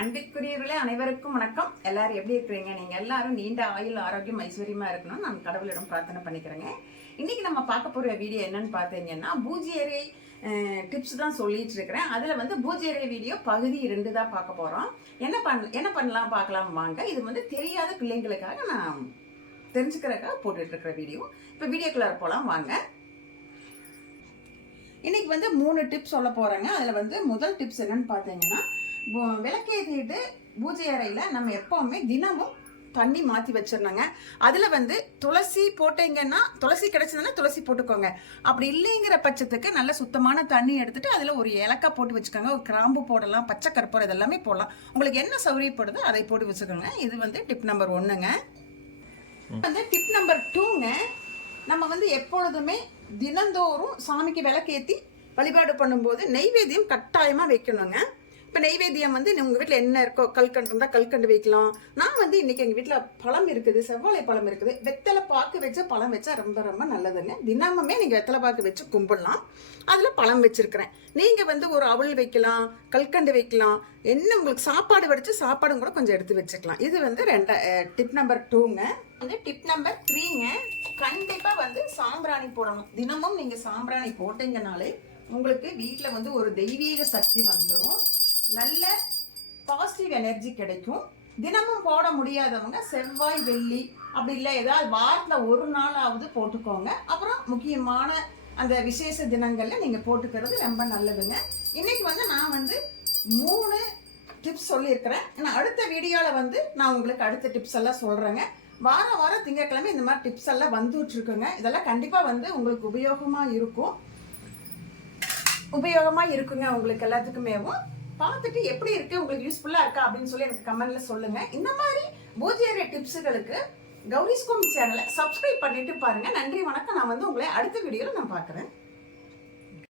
அன்பிற்குரியவர்களே அனைவருக்கும் வணக்கம். எல்லாரும் எப்படி இருக்கிறீங்க? நீங்க எல்லாரும் நீண்ட ஆயுள் ஆரோக்கியம் ஐஸ்வர்யமா இருக்கணும் நான் கடவுளிடம் பிரார்த்தனை பண்ணிக்கிறேங்க. இன்னைக்கு நம்ம பார்க்க போற வீடியோ என்னன்னு பார்த்தீங்கன்னா பூஜ்ய அறை டிப்ஸ் தான் சொல்லிட்டு இருக்கிறேன். அதுல பூஜ்ய அறை வீடியோ பகுதி 2 தான் பார்க்க போறோம். என்ன பண்ணலாம் பார்க்கலாம் வாங்க. இது தெரியாத பிள்ளைங்களுக்காக நான் தெரிஞ்சுக்கிறதுக்காக போட்டுட்டு இருக்கிற வீடியோ. இப்போ வீடியோக்குள்ள போலாம் வாங்க. இன்னைக்கு 3 டிப்ஸ் சொல்ல போறேங்க. அதுல முதல் டிப்ஸ் என்னன்னு பார்த்தீங்கன்னா, விளக்கேற்றிட்டு பூஜை அறையில் நம்ம எப்பவுமே தினமும் தண்ணி மாற்றி வச்சிடணுங்க. அதில் துளசி போட்டீங்கன்னா, துளசி கிடைச்சதுன்னா துளசி போட்டுக்கோங்க. அப்படி இல்லைங்கிற பட்சத்துக்கு நல்ல சுத்தமான தண்ணி எடுத்துட்டு அதில் ஒரு ஏலக்காய் போட்டு வச்சுக்கோங்க. ஒரு கிராம்பு போடலாம், பச்சை கற்பூரம் இதெல்லாமே போடலாம். உங்களுக்கு என்ன சௌகரியப்படுதோ அதை போட்டு வச்சுக்கோங்க. இது டிப் நம்பர் 1ங்க. டிப் நம்பர் 2ங்க. நம்ம எப்பொழுதுமே தினந்தோறும் சாமிக்கு விளக்கேற்றி வழிபாடு பண்ணும்போது நெய்வேத்தியம் கட்டாயமாக வைக்கணுங்க. இப்போ நெய்வேத்தியம் உங்கள் வீட்டில் என்ன இருக்கோ, கல்கண்டு இருந்தால் கல்கண்டு வைக்கலாம். நான் இன்னைக்கு எங்கள் வீட்டில் பழம் இருக்குது, செவ்வாழை பழம் இருக்குது. வெத்தலை பாக்கு வச்சு பழம் வச்சா ரொம்ப ரொம்ப நல்லதுங்க. தினமுமே நீங்கள் வெத்தலை பாக்கு வச்சு கும்பிடலாம். அதில் பழம் வச்சுருக்கிறேன். நீங்கள் ஒரு அவல் வைக்கலாம், கல்கண்டு வைக்கலாம். என்ன உங்களுக்கு சாப்பாடு வடித்து சாப்பாடும் கூட கொஞ்சம் எடுத்து வச்சுக்கலாம். இது டிப் நம்பர் 2ங்க. டிப் நம்பர் 3ங்க. கண்டிப்பாக சாம்பிராணி போடணும். தினமும் நீங்கள் சாம்பிராணி போட்டீங்கனாலே உங்களுக்கு வீட்டில் ஒரு தெய்வீக சக்தி வந்துடும். நல்ல பாசிட்டிவ் எனர்ஜி கிடைக்கும். தினமும் போட முடியாதவங்க செவ்வாய் வெள்ளி அப்படி இல்லை ஏதாவது வாரத்தில் ஒரு நாளாவது போட்டுக்கோங்க. அப்புறம் முக்கியமான அந்த விசேஷ தினங்களில் நீங்கள் போட்டுக்கிறது ரொம்ப நல்லதுங்க. இன்னைக்கு நான் 3 டிப்ஸ் சொல்லியிருக்கிறேன். நான் அடுத்த வீடியோவில் நான் உங்களுக்கு அடுத்த டிப்ஸ் எல்லாம் சொல்கிறேங்க. வாரம் திங்கட்கிழமை இந்த மாதிரி டிப்ஸ் எல்லாம் வந்துட்டுருக்குங்க. இதெல்லாம் கண்டிப்பாக உங்களுக்கு உபயோகமாக இருக்குங்க. உங்களுக்கு எல்லாத்துக்குமேவும் பார்த்துட்டு எப்படி இருக்கு, உங்களுக்கு யூஸ்ஃபுல்லாக இருக்கா அப்படின்னு சொல்லி எனக்கு கமெண்ட்ல சொல்லுங்க. இந்த மாதிரி பூஜ்ய அறை டிப்ஸுகளுக்கு கௌரிஸ்கோம் சேனலை சப்ஸ்கிரைப் பண்ணிட்டு பாருங்க. நன்றி, வணக்கம். நான் உங்களை அடுத்த வீடியோவில் நான் பார்க்குறேன்.